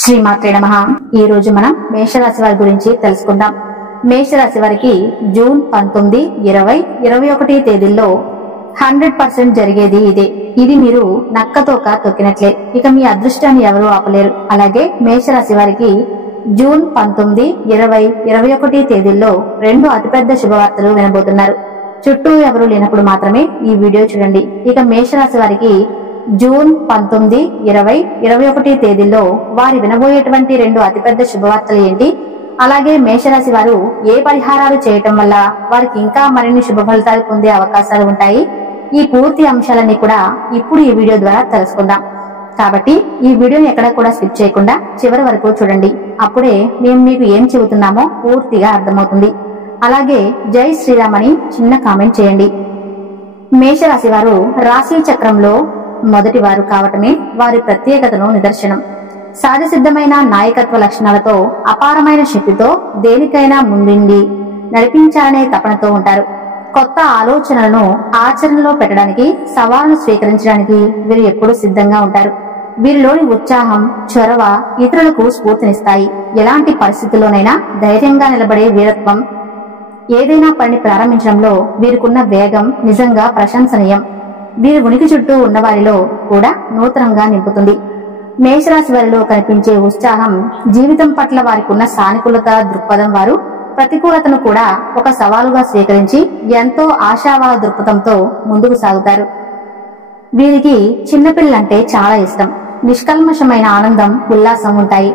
శ్రీమాత్రే నమః. ఈ రోజు మనం మేషరాశి వారి గురించి తెలుసుకుందాం. మేషరాశి వారికి జూన్ 19, 20, 21 తేదీల్లో 100% జరిగేది ఇదే. ఇది మీరు నక్కతోక తొక్కినట్లే. ఇక మీ అదృష్టాన్ని ఎవరూ ఆపలేరు. అలాగే మేషరాశి వారికి జూన్ 19, 20, 21 తేదీల్లో 2 అతిపెద్ద శుభవార్తలు వినబోతున్నారు. చుట్టూ ఎవరూ లేనప్పుడు మాత్రమే ఈ వీడియో చూడండి. ఇక మేషరాశి వారికి జూన్ 19, 20, 21 తేదీల్లో వారి వినబోయేటువంటి 2 అతిపెద్ద శుభవార్తలు ఏంటి, అలాగే మేషరాశి వారు ఏ పరిహారాలు చేయటం వల్ల వారికి ఇంకా మరిన్ని శుభ ఫలితాలు పొందే అవకాశాలు ఉంటాయి, ఈ పూర్తి అంశాలన్నీ కూడా ఇప్పుడు ఈ వీడియో ద్వారా తెలుసుకుందాం. కాబట్టి ఈ వీడియోని ఎక్కడ కూడా స్కిప్ చేయకుండా చివరి వరకు చూడండి. అప్పుడే మేము మీకు ఏం చెబుతున్నామో పూర్తిగా అర్థమవుతుంది. అలాగే జై శ్రీరామ్ అని చిన్న కామెంట్ చేయండి. మేషరాశి వారు రాశి చక్రంలో మొదటి వారు కావటమే వారి ప్రత్యేకతను నిదర్శనం. సహజసిద్ధమైన నాయకత్వ లక్షణాలతో, అపారమైన శక్తితో దేనికైనా ముందుండి నడిపించాలనే తపనతో ఉంటారు. కొత్త ఆలోచనలను ఆచరణలో పెట్టడానికి, సవాలును స్వీకరించడానికి వీరు ఎప్పుడూ సిద్ధంగా ఉంటారు. వీరిలోని ఉత్సాహం, చొరవ ఇతరులకు స్ఫూర్తినిస్తాయి. ఎలాంటి పరిస్థితుల్లోనైనా ధైర్యంగా నిలబడే వీరత్వం, ఏదైనా పనిని ప్రారంభించడంలో వీరికున్న వేగం నిజంగా ప్రశంసనీయం. వీరి ఉనికి చుట్టూ ఉన్న వారిలో కూడా నూతనంగా నింపుతుంది. మేషరాశి వారిలో కనిపించే ఉత్సాహం, జీవితం పట్ల వారికి ఉన్న సానుకూలత దృక్పథం వారు ప్రతికూలతను కూడా ఒక సవాలుగా స్వీకరించి ఎంతో ఆశావాద దృక్పథంతో ముందుకు సాగుతారు. వీరికి చిన్నపిల్లలంటే చాలా ఇష్టం. నిష్కల్మషమైన ఆనందం, ఉల్లాసం ఉంటాయి.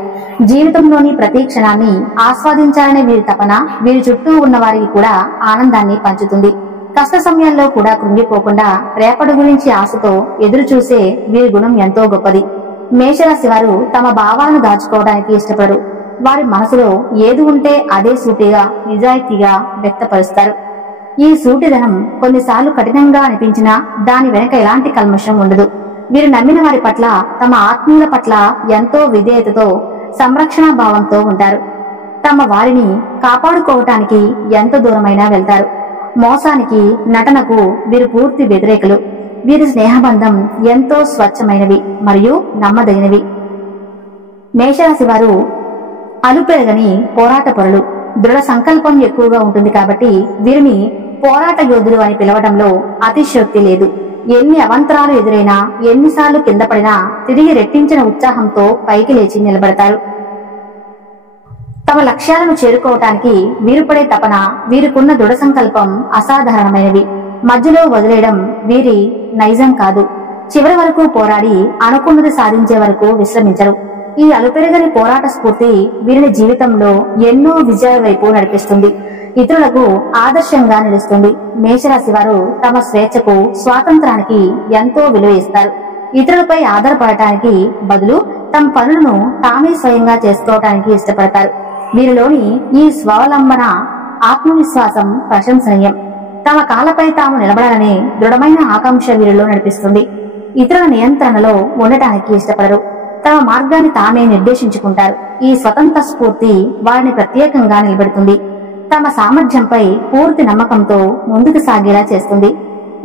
జీవితంలోని ప్రతి క్షణాన్ని ఆస్వాదించాలనే వీరి తపన వీరి చుట్టూ ఉన్న వారికి కూడా ఆనందాన్ని పంచుతుంది. కష్ట సమయాల్లో కూడా కృంగిపోకుండా రేపటి గురించి ఆశతో ఎదురు చూసే వీరి గుణం ఎంతో గొప్పది. మేషరాశి వారు తమ భావాలను దాచుకోవడానికి ఇష్టపడరు. వారి మనసులో ఏది ఉంటే అదే సూటిగా, నిజాయితీగా వ్యక్తపరుస్తారు. ఈ సూటిదనం కొన్నిసార్లు కఠినంగా అనిపించినా దాని వెనక ఎలాంటి కల్మషం ఉండదు. వీరు నమ్మిన వారి పట్ల, తమ ఆత్మీయుల పట్ల ఎంతో విధేయతతో, సంరక్షణ భావంతో ఉంటారు. తమ వారిని కాపాడుకోవటానికి ఎంత దూరమైనా వెళ్తారు. మోసానికి, నటనకు వీరు పూర్తి వ్యతిరేకులు. వీరి స్నేహబంధం ఎంతో స్వచ్ఛమైనవి మరియు నమ్మదగినవి. మేషరాశి వారు అలుపెరగని పోరాటపరులు. దృఢ సంకల్పం ఎక్కువగా ఉంటుంది కాబట్టి వీరిని పోరాట యోధులు అని పిలవడంలో అతిశయోక్తి లేదు. ఎన్ని అవంతరాలు ఎదురైనా, ఎన్నిసార్లు కింద పడినా తిరిగి రెట్టించిన ఉత్సాహంతో పైకి లేచి నిలబడతారు. తమ లక్ష్యాలను చేరుకోవటానికి వీరు పడే తపన, వీరికున్న దృఢ సంకల్పం అసాధారణమైనవి. మధ్యలో వదిలేయడం వీరి నైజం కాదు. చివరి వరకు పోరాడి అనుకున్నది సాధించే వరకు విశ్రమించరు. ఈ అలుపెరగని పోరాట స్ఫూర్తి వీరిని జీవితంలో ఎన్నో విజయాల వైపు నడిపిస్తుంది, ఇతరులకు ఆదర్శంగా నిలుస్తుంది. మేషరాశి వారు తమ స్వేచ్ఛకు, స్వాతంత్రానికి ఎంతో విలువ ఇస్తారు. ఇతరులపై ఆధారపడటానికి బదులు తమ పనులను తామే స్వయంగా చేసుకోవటానికి ఇష్టపడతారు. వీరిలోని ఈ స్వావలంబన, ఆత్మవిశ్వాసం ప్రశంసనీయం. తమ కాళ్ళపై తాము నిలబడాలనే దృఢమైన ఆకాంక్ష వీరిలో నడిపిస్తుంది. ఇతరుల నియంత్రణలో ఉండటానికి ఇష్టపడరు. తమ మార్గాన్ని తామే నిర్దేశించుకుంటారు. ఈ స్వతంత్ర స్ఫూర్తి వారిని ప్రత్యేకంగా నిలబెడుతుంది. తమ సామర్థ్యంపై పూర్తి నమ్మకంతో ముందుకు సాగేలా చేస్తుంది.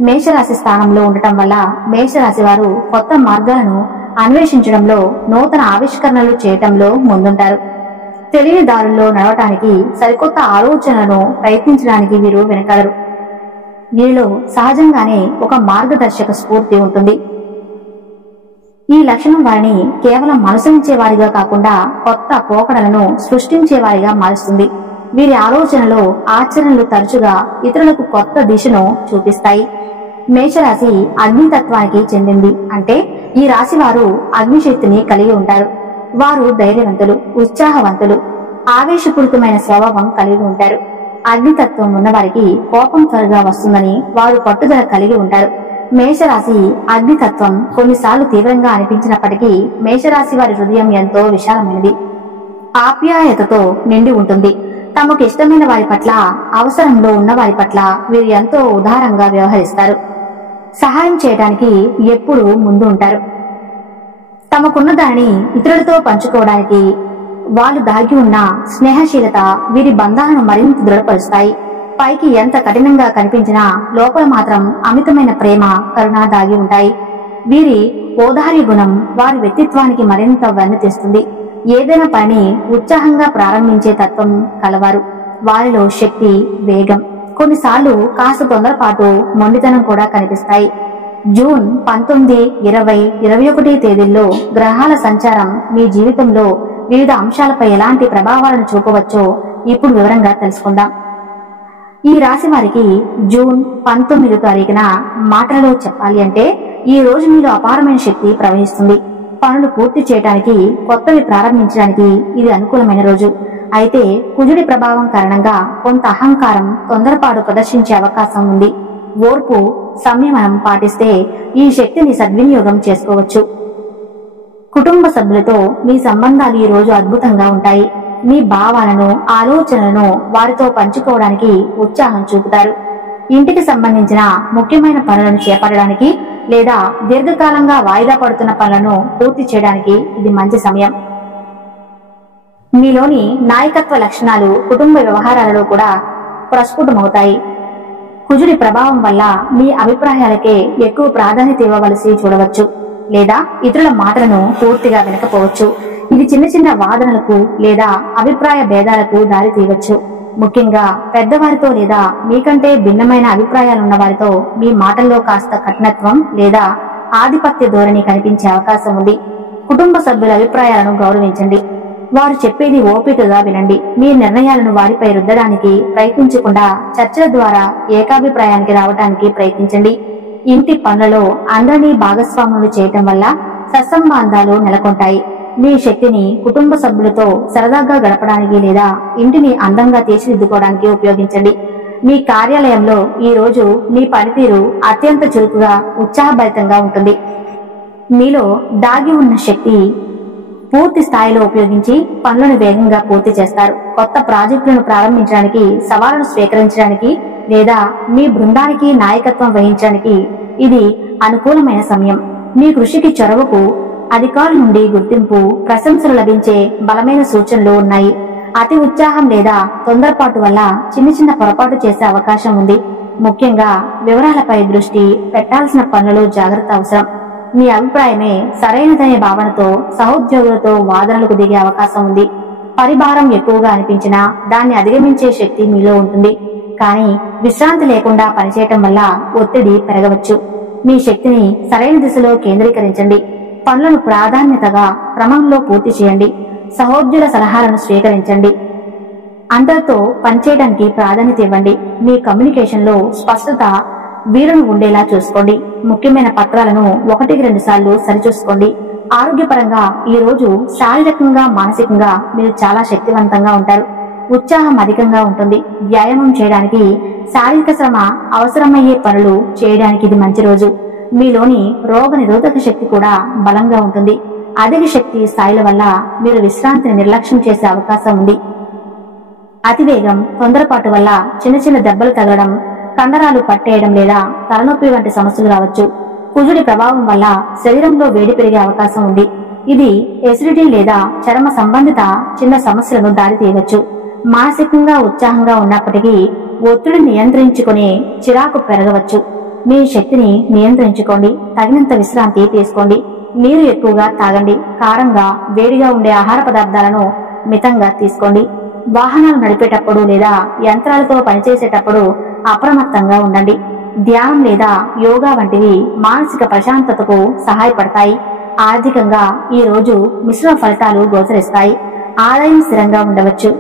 మేషరాశి స్థానంలో ఉండటం వల్ల మేషరాశి వారు కొత్త మార్గాలను అన్వేషించడంలో, నూతన ఆవిష్కరణలు చేయటంలో ముందుంటారు. తెలియని దారుల్లో నడవటానికి, సరికొత్త ఆలోచనలను ప్రయత్నించడానికి వీరు వెనకాడరు. వీరిలో సహజంగానే ఒక మార్గదర్శక స్ఫూర్తి ఉంటుంది. ఈ లక్షణం వారిని కేవలం అనుసరించే వారిగా కాకుండా కొత్త పోకడలను సృష్టించే వారిగా మారుస్తుంది. వీరి ఆలోచనలు, ఆచరణలు తరచుగా ఇతరులకు కొత్త దిశను చూపిస్తాయి. మేషరాశి అగ్నితత్వానికి చెందింది. అంటే ఈ రాశి వారు అగ్నిశక్తిని కలిగి ఉంటారు. వారు ధైర్యవంతులు, ఉత్సాహవంతులు, ఆవేశపూరితమైన స్వభావం కలిగి ఉంటారు. అగ్నితత్వం ఉన్న వారికి కోపం త్వరగా వస్తుందని వారు పట్టుదల కలిగి ఉంటారు. మేషరాశి అగ్నితత్వం కొన్నిసార్లు తీవ్రంగా అనిపించినప్పటికీ మేషరాశి వారి హృదయం ఎంతో విశాలమైనది, ఆప్యాయతతో నిండి ఉంటుంది. తమకు ఇష్టమైన వారి పట్ల, అవసరంలో ఉన్న వారి పట్ల వీరు ఎంతో ఉదారంగా వ్యవహరిస్తారు. సహాయం చేయడానికి ఎప్పుడూ ముందు ఉంటారు. తమకున్న దానిని ఇతరులతో పంచుకోవడానికి వాళ్ళు దాగి ఉన్న స్నేహశీలత వీరి బంధాలను మరింత దృఢపరుస్తాయి. పైకి ఎంత కఠినంగా కనిపించినా లోపల మాత్రం అమితమైన ప్రేమ, కరుణ దాగి ఉంటాయి. వీరి ఓదారి గుణం వారి వ్యక్తిత్వానికి మరింత వన్నె తెస్తుంది. ఏదైనా పని ఉత్సాహంగా ప్రారంభించే తత్వం కలవారు. వారిలో శక్తి, వేగం, కొన్నిసార్లు కాస్త తొందరపాటు, మొండితనం కూడా కనిపిస్తాయి. జూన్ 19, 20, 21 తేదీల్లో గ్రహాల సంచారం మీ జీవితంలో వివిధ అంశాలపై ఎలాంటి ప్రభావాలను చూపవచ్చో ఇప్పుడు వివరంగా తెలుసుకుందాం. ఈ రాశి వారికి జూన్ 19 తారీఖున మాటలలో చెప్పాలి అంటే ఈ రోజు మీలో అపారమైన శక్తి ప్రవహిస్తుంది. పనులు పూర్తి చేయడానికి, కొత్తవి ప్రారంభించడానికి ఇది అనుకూలమైన రోజు. అయితే కుజుడి ప్రభావం కారణంగా కొంత అహంకారం, తొందరపాటు ప్రదర్శించే అవకాశం ఉంది. ఓర్పు, సంయమనం పాటిస్తే ఈ శక్తిని సద్వినియోగం చేసుకోవచ్చు. కుటుంబ సభ్యులతో మీ సంబంధాలు ఈ రోజు అద్భుతంగా ఉంటాయి. మీ భావాలను, ఆలోచనలను వారితో పంచుకోవడానికి ఉత్సాహం చూపుతారు. ఇంటికి సంబంధించిన ముఖ్యమైన పనులను చేపట్టడానికి లేదా దీర్ఘకాలంగా వాయిదా పడుతున్న పనులను పూర్తి చేయడానికి ఇది మంచి సమయం. మీలోని నాయకత్వ లక్షణాలు కుటుంబ వ్యవహారాలలో కూడా ప్రస్ఫుటమవుతాయి. కుజుడి ప్రభావం వల్ల మీ అభిప్రాయాలకే ఎక్కువ ప్రాధాన్యత ఇవ్వవలసి చూడవచ్చు లేదా ఇతరుల మాటలను పూర్తిగా వినకపోవచ్చు. ఇది చిన్న చిన్న వాదనలకు లేదా అభిప్రాయ భేదాలకు దారి తీయవచ్చు. ముఖ్యంగా పెద్దవారితో లేదా మీకంటే భిన్నమైన అభిప్రాయాలున్న వారితో మీ మాటల్లో కాస్త కఠినత్వం లేదా ఆధిపత్య ధోరణి కనిపించే అవకాశం ఉంది. కుటుంబ సభ్యుల అభిప్రాయాలను గౌరవించండి. వారు చెప్పేది ఓపికగా వినండి. మీ నిర్ణయాలను వారిపై రుద్దడానికి ప్రయత్నించకుండా చర్చల ద్వారా ఏకాభిప్రాయానికి రావడానికి ప్రయత్నించండి. ఇంటి పనులలో అందరినీ భాగస్వాములు చేయటం వల్ల సత్సంబంధాలు నెలకొంటాయి. మీ శక్తిని కుటుంబ సభ్యులతో సరదాగా గడపడానికి లేదా ఇంటిని అందంగా తీర్చిదిద్దుకోవడానికి ఉపయోగించండి. మీ కార్యాలయంలో ఈ రోజు మీ పనితీరు అత్యంత చురుకుగా, ఉత్సాహభరితంగా ఉంటుంది. మీలో దాగి ఉన్న శక్తి పూర్తి స్థాయిలో ఉపయోగించి పనులను వేగంగా పూర్తి చేస్తారు. కొత్త ప్రాజెక్టులను ప్రారంభించడానికి, సవాళ్లను స్వీకరించడానికి లేదా మీ బృందానికి నాయకత్వం వహించడానికి ఇది అనుకూలమైన సమయం. మీ కృషికి చొరవకు అధికారుల నుండి గుర్తింపు, ప్రశంసలు లభించే బలమైన సూచనలు ఉన్నాయి. అతి ఉత్సాహం లేదా తొందరపాటు వల్ల చిన్న చిన్న పొరపాటు చేసే అవకాశం ఉంది. ముఖ్యంగా వివరాలపై దృష్టి పెట్టాల్సిన పనులలో జాగ్రత్త అవసరం. మీ అభిప్రాయమే సరైనదనే భావనతో సహోద్యోగులతో వాదనలకు దిగే అవకాశం ఉంది. పరిభారం ఎక్కువగా అనిపించినా దాన్ని అధిగమించే శక్తి మీలో ఉంటుంది. కానీ విశ్రాంతి లేకుండా పనిచేయటం వల్ల ఒత్తిడి పెరగవచ్చు. మీ శక్తిని సరైన దిశలో కేంద్రీకరించండి. పనులను ప్రాధాన్యతగా క్రమంలో పూర్తి చేయండి. సహోద్యుల సలహాలను స్వీకరించండి. అందరితో పనిచేయడానికి ప్రాధాన్యత ఇవ్వండి. మీ కమ్యూనికేషన్ లో స్పష్టత, వీరును ఉండేలా చూసుకోండి. ముఖ్యమైన పత్రాలను 1-2 సార్లు సరిచూసుకోండి. ఆరోగ్యపరంగా ఈ రోజు శారీరకంగా, మానసికంగా మీరు చాలా శక్తివంతంగా ఉంటారు. ఉత్సాహం అధికంగా ఉంటుంది. వ్యాయామం చేయడానికి, శారీరక శ్రమ అవసరమయ్యే పనులు చేయడానికి ఇది మంచి రోజు. మీలోని రోగ నిరోధక శక్తి కూడా బలంగా ఉంటుంది. అధిక శక్తి స్థాయిల వల్ల మీరు విశ్రాంతిని నిర్లక్ష్యం చేసే అవకాశం ఉంది. అతివేగం, తొందరపాటు వల్ల చిన్న చిన్న దెబ్బలు తగలడం, కండరాలు పట్టేయడం లేదా తలనొప్పి వంటి సమస్యలు రావచ్చు. కుజుడి ప్రభావం వల్ల శరీరంలో వేడి పెరిగే అవకాశం ఉంది. ఇది ఎసిడిటీ లేదా చర్మ సంబంధిత చిన్న సమస్యలను దారి తీయవచ్చు. మానసికంగా ఉత్సాహంగా ఉన్నప్పటికీ ఒత్తిడి నియంత్రించుకునే చిరాకు పెరగవచ్చు. మీ శక్తిని నియంత్రించుకోండి. తగినంత విశ్రాంతి తీసుకోండి. నీరు ఎక్కువగా తాగండి. కారంగా, వేడిగా ఉండే ఆహార పదార్థాలను మితంగా తీసుకోండి. వాహనాలు నడిపేటప్పుడు లేదా యంత్రాలతో పనిచేసేటప్పుడు అప్రమత్తంగా ఉండండి. ధ్యానం లేదా యోగా వంటివి మానసిక ప్రశాంతతకు సహాయపడతాయి. ఆర్థికంగా ఈ రోజు మిశ్రమ ఫలితాలు గోచరిస్తాయి. ఆదాయం స్థిరంగా ఉండవచ్చు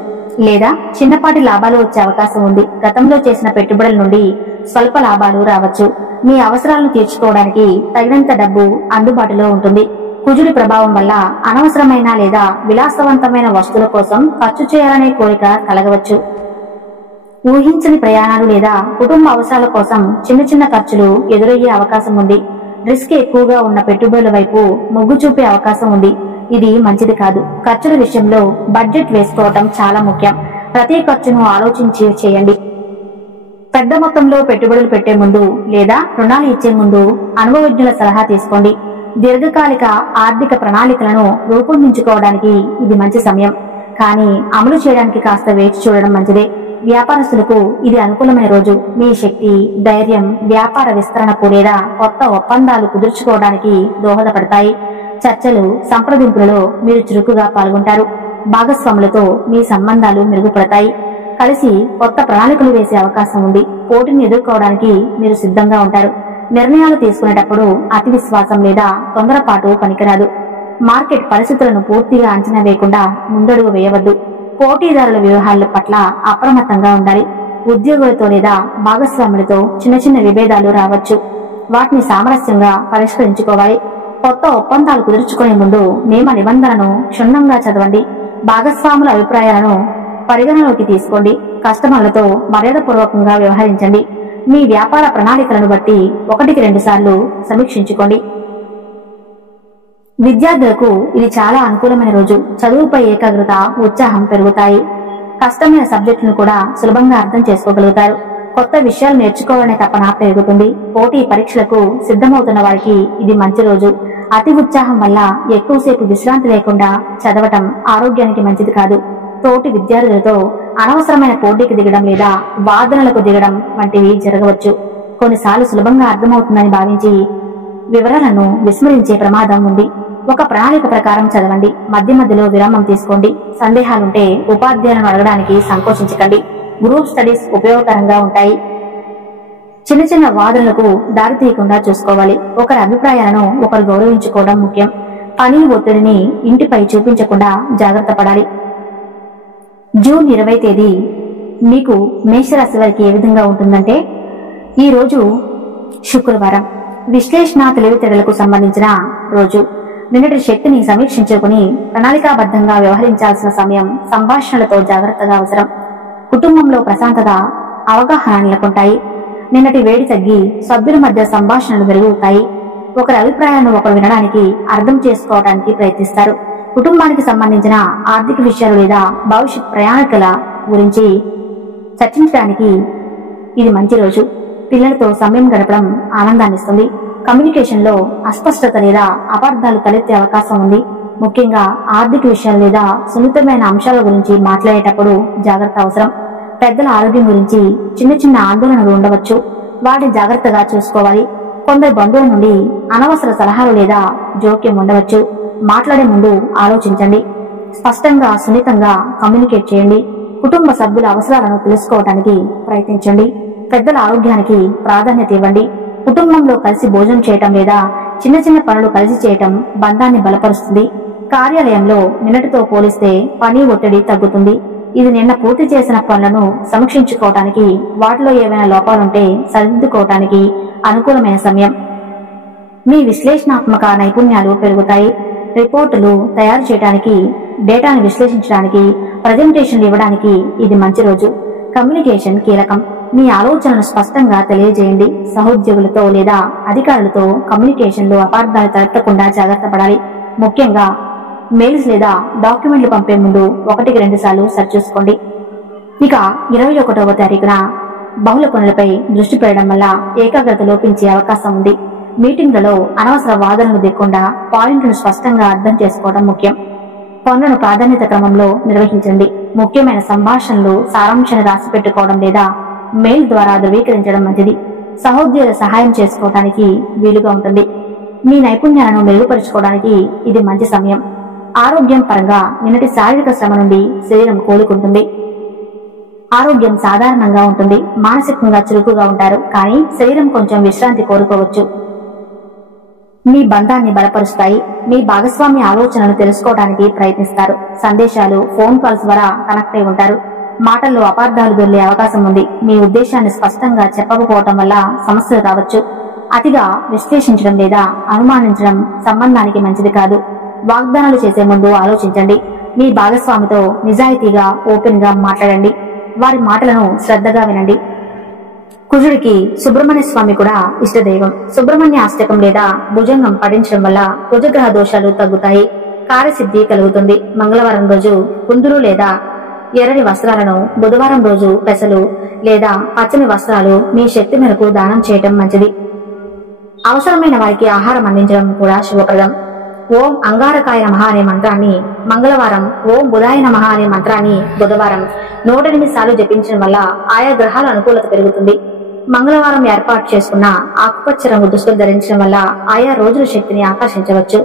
లేదా చిన్నపాటి లాభాలు వచ్చే అవకాశం ఉంది. గతంలో చేసిన పెట్టుబడుల నుండి స్వల్ప లాభాలు రావచ్చు. మీ అవసరాలను తీర్చుకోవడానికి తగినంత డబ్బు అందుబాటులో ఉంటుంది. కుజుడి ప్రభావం వల్ల అనవసరమైన లేదా విలాసవంతమైన వస్తువుల కోసం ఖర్చు చేయాలనే కోరిక కలగవచ్చు. ఊహించని ప్రయాణాలు లేదా కుటుంబ అవసరాల కోసం చిన్న చిన్న ఖర్చులు ఎదురయ్యే అవకాశం ఉంది. రిస్క్ ఎక్కువగా ఉన్న పెట్టుబడుల వైపు మొగ్గు చూపే అవకాశం ఉంది. ఇది మంచిది కాదు. ఖర్చుల విషయంలో బడ్జెట్ వేసుకోవటం చాలా ముఖ్యం. ప్రతి ఖర్చును ఆలోచించి చేయండి. పెద్ద మొత్తంలో పెట్టుబడులు పెట్టే ముందు లేదా రుణాలు ఇచ్చే ముందు అనుభవజ్ఞుల సలహా తీసుకోండి. దీర్ఘకాలిక ఆర్థిక ప్రణాళికలను రూపొందించుకోవడానికి ఇది మంచి సమయం. కానీ అమలు చేయడానికి కాస్త వేచి చూడడం మంచిదే. వ్యాపారస్తులకు ఇది అనుకూలమైన రోజు. మీ శక్తి, ధైర్యం వ్యాపార విస్తరణకు లేదా కొత్త ఒప్పందాలు కుదుర్చుకోవడానికి దోహదపడతాయి. చర్చలు, సంప్రదింపులలో మీరు చురుకుగా పాల్గొంటారు. భాగస్వాములతో మీ సంబంధాలు మెరుగుపడతాయి. కలిసి కొత్త ప్రణాళికలు వేసే అవకాశం ఉంది. పోటీని ఎదుర్కోవడానికి మీరు సిద్ధంగా ఉంటారు. నిర్ణయాలు తీసుకునేటప్పుడు అతి విశ్వాసం లేదా తొందరపాటు పనికిరాదు. మార్కెట్ పరిస్థితులను పూర్తిగా అంచనా వేయకుండా ముందడుగు వేయవద్దు. పోటీదారుల వ్యవహారాల పట్ల అప్రమత్తంగా ఉండాలి. ఉద్యోగులతో లేదా భాగస్వాములతో చిన్న చిన్న విభేదాలు రావచ్చు. వాటిని సామరస్యంగా పరిష్కరించుకోవాలి. కొత్త ఒప్పందాలు కుదుర్చుకునే ముందు నియమ నిబంధనలను క్షుణ్ణంగా చదవండి. భాగస్వాముల అభిప్రాయాలను పరిగణలోకి తీసుకోండి. కస్టమర్లతో మర్యాదపూర్వకంగా వ్యవహరించండి. మీ వ్యాపార ప్రణాళికలను బట్టి 1-2 సార్లు సమీక్షించుకోండి. విద్యార్థులకు ఇది చాలా అనుకూలమైన రోజు. చదువుపై ఏకాగ్రత, ఉత్సాహం పెరుగుతాయి. కష్టమైన సబ్జెక్టును కూడా సులభంగా అర్థం చేసుకోగలుగుతారు. కొత్త విషయాలు నేర్చుకోవాలనే తపన పెరుగుతుంది. పోటీ పరీక్షలకు సిద్ధమవుతున్న వారికి ఇది మంచి రోజు. అతి ఉత్సాహం వల్ల ఎక్కువసేపు విశ్రాంతి లేకుండా చదవటం ఆరోగ్యానికి మంచిది కాదు. తోటి విద్యార్థులతో అనవసరమైన పోటీకి దిగడం లేదా వాదనలకు దిగడం వంటివి జరగవచ్చు. కొన్నిసార్లు సులభంగా అర్థమవుతుందని భావించి వివరాలను విస్మరించే ప్రమాదం ఉంది. ఒక ప్రణాళిక ప్రకారం చదవండి. మధ్య మధ్యలో విరామం తీసుకోండి. సందేహాలుంటే ఉపాధ్యాయులను అడగడానికి సంకోచించకండి. గ్రూప్ స్టడీస్ ఉపయోగకరంగా ఉంటాయి. చిన్న చిన్న వాదనలకు దారితీయకుండా చూసుకోవాలి. ఒకరి అభిప్రాయాలను ఒకరు గౌరవించుకోవడం ముఖ్యం. పని ఒత్తిడిని ఇంటిపై చూపించకుండా జాగ్రత్త పడాలి. జూన్ 20 తేదీ మీకు మేషరాశి వారికి ఏ విధంగా ఉంటుందంటే, ఈ రోజు శుక్రవారం. విశ్లేషణ, తెలివితేటలకు సంబంధించిన రోజు. నిన్నటి శక్తిని సమీక్షించుకుని ప్రణాళికాబద్ధంగా వ్యవహరించాల్సిన సమయం. సంభాషణలతో జాగ్రత్తగా అవసరం. కుటుంబంలో ప్రశాంతత, అవగాహన నెలకొంటాయి. నిన్నటి వేడి తగ్గి సభ్యుల మధ్య సంభాషణలు మెరుగుతాయి. ఒకరి అభిప్రాయాలను ఒకరు వినడానికి, అర్థం చేసుకోవడానికి ప్రయత్నిస్తారు. కుటుంబానికి సంబంధించిన ఆర్థిక విషయాలు లేదా భవిష్యత్ ప్రయాణికుల గురించి చర్చించడానికి ఇది మంచి రోజు. పిల్లలతో సమయం గడపడం ఆనందాన్నిస్తుంది. కమ్యూనికేషన్ లో అస్పష్టత లేదా అపార్థాలు తలెత్తే అవకాశం ఉంది. ముఖ్యంగా ఆర్థిక విషయాలు లేదా సున్నితమైన అంశాల గురించి మాట్లాడేటప్పుడు జాగ్రత్త అవసరం. పెద్దల ఆరోగ్యం గురించి చిన్న చిన్న ఆందోళనలు ఉండవచ్చు. వాటిని జాగ్రత్తగా చూసుకోవాలి. కొందరు బంధువుల నుండి అనవసర సలహాలు లేదా జోక్యం ఉండవచ్చు. మాట్లాడే ముందు ఆలోచించండి. స్పష్టంగా, సున్నితంగా కమ్యూనికేట్ చేయండి. కుటుంబ సభ్యుల అవసరాలను తెలుసుకోవడానికి ప్రయత్నించండి. పెద్దల ఆరోగ్యానికి ప్రాధాన్యత ఇవ్వండి. కుటుంబంలో కలిసి భోజనం చేయటం లేదా చిన్న చిన్న పనులు కలిసి చేయటం బంధాన్ని బలపరుస్తుంది. కార్యాలయంలో నిన్నటితో పోలిస్తే పని ఒత్తిడి తగ్గుతుంది. ఇది నిన్న పూర్తి చేసిన పనులను సమీక్షించుకోవటానికి, వాటిలో ఏవైనా లోపాలుంటే సరిదిద్దుకోవటానికి అనుకూలమైన సమయం. మీ విశ్లేషణాత్మక నైపుణ్యాలు పెరుగుతాయి. రిపోర్టులు తయారు చేయడానికి, డేటాను విశ్లేషించడానికి, ప్రజెంటేషన్లు ఇవ్వడానికి ఇది మంచి రోజు. కమ్యూనికేషన్ కీలకం. మీ ఆలోచనను స్పష్టంగా తెలియజేయండి. సహోద్యోగులతో లేదా అధికారులతో కమ్యూనికేషన్లో అపార్థాలు తలెత్తకుండా జాగ్రత్త పడాలి. ముఖ్యంగా మెయిల్స్ లేదా డాక్యుమెంట్లు పంపే ముందు 1-2 సార్లు సరిచూసుకోండి. ఇక 21వ తారీఖున బహుళ పనులపై దృష్టి పెట్టడం వల్ల ఏకాగ్రత లోపించే అవకాశం ఉంది. మీటింగ్లలో అనవసర వాదనలు దిగకుండా పాయింట్లను స్పష్టంగా అర్థం చేసుకోవడం ముఖ్యం. పనులను ప్రాధాన్యత క్రమంలో నిర్వహించండి. ముఖ్యమైన సంభాషణలు సారాంశాన్ని రాసి పెట్టుకోవడం లేదా మెయిల్ ద్వారా ధృవీకరించడం మంచిది. సహోద్యోగుల సహాయం చేసుకోవడానికి వీలుగా ఉంటుంది. మీ నైపుణ్యాలను మెరుగుపరుచుకోవడానికి ఇది మంచి సమయం. ఆరోగ్యం పరంగా నిన్నటి శారీరక శ్రమ నుండి శరీరం కోలుకుంటుంది. ఆరోగ్యం సాధారణంగా ఉంటుంది. మానసికంగా చురుకుగా ఉంటారు, కానీ శరీరం కొంచెం విశ్రాంతి కోరుకోవచ్చు. మీ బంధాన్ని బలపరుస్తాయి. మీ భాగస్వామి ఆలోచనలు తెలుసుకోవడానికి ప్రయత్నిస్తారు. సందేశాలు, ఫోన్ కాల్స్ ద్వారా కనెక్ట్ అయి ఉంటారు. మాటల్లో అపార్థాలు దొర్లే అవకాశం ఉంది. మీ ఉద్దేశాన్ని స్పష్టంగా చెప్పకపోవటం వల్ల సమస్యలు రావచ్చు. అతిగా విశ్లేషించడం లేదా అనుమానించడం సంబంధానికి మంచిది కాదు. వాగ్దానాలు చేసే ముందు ఆలోచించండి. మీ భాగస్వామితో నిజాయితీగా, ఓపెన్ గా మాట్లాడండి. వారి మాటలను శ్రద్ధగా వినండి. కుజుడికి సుబ్రహ్మణ్య స్వామి కూడా ఇష్టదైవం. సుబ్రహ్మణ్య అష్టకం లేదా భుజంగం పఠించడం వల్ల కుజగ్రహ దోషాలు తగ్గుతాయి. కార్యసిద్ధి కలుగుతుంది. మంగళవారం రోజు కుందులు లేదా ఎర్రని వస్త్రాలను, బుధవారం రోజు పెసలు లేదా పచ్చని వస్త్రాలు మీ శక్తి మేరకు దానం చేయటం మంచిది. అవసరమైన వారికి ఆహారం అందించడం కూడా శుభప్రదం. ఓం అంగారకాయ నమః అనే మంత్రాన్ని మంగళవారం, ఓం బుధాయ నమః అనే మంత్రాన్ని బుధవారం 108 సార్లు జపించడం వల్ల ఆయా గ్రహాల అనుకూలత పెరుగుతుంది. మంగళవారం ఏర్పాటు చేసుకున్న ఆకుపచ్చ రంగు దుస్తులు ధరించడం వల్ల ఆయా రోజుల శక్తిని ఆకర్షించవచ్చు.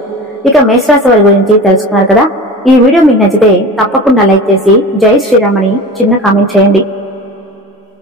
ఇక మేషరాశి వారి గురించి తెలుసుకున్నారు కదా. ఈ వీడియో మీకు నచ్చితే తప్పకుండా లైక్ చేసి జై శ్రీరామ్ అని చిన్న కామెంట్ చేయండి.